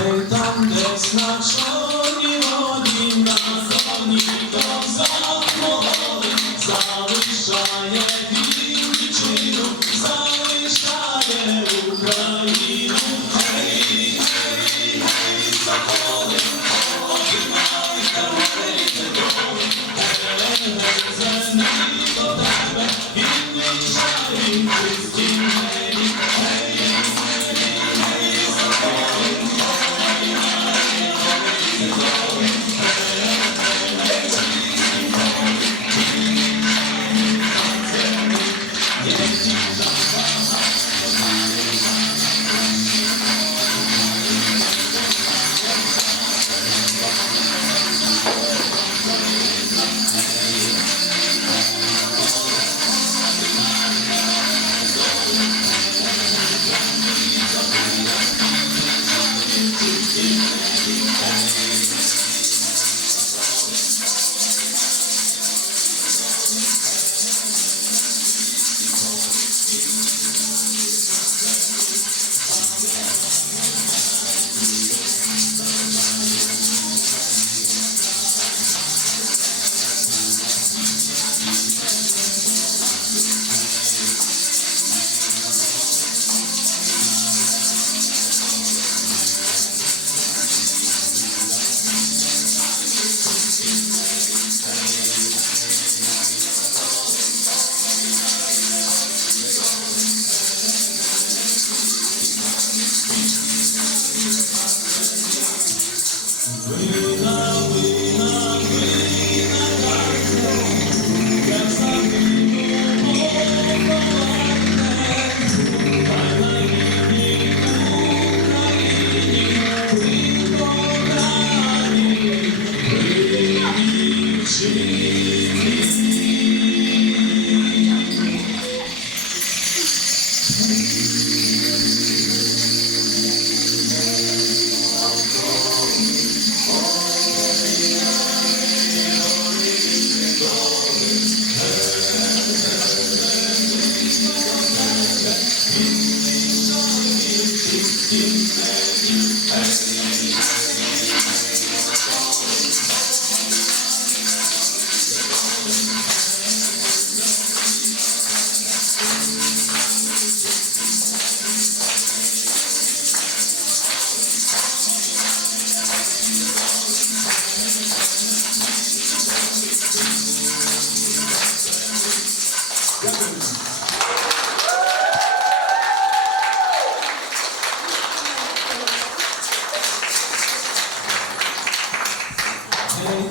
Гей, там десь на чорній воді, на зоні козак-молодий, залишає він дівчину, залишає Україну. Гей, гей, гей, Соколе, обіймайся, вийди доли, гей, землі до тебе, і вічай, Христі, гей, гей, гей, Соколе,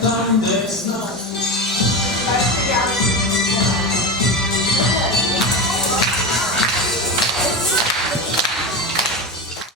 там десь на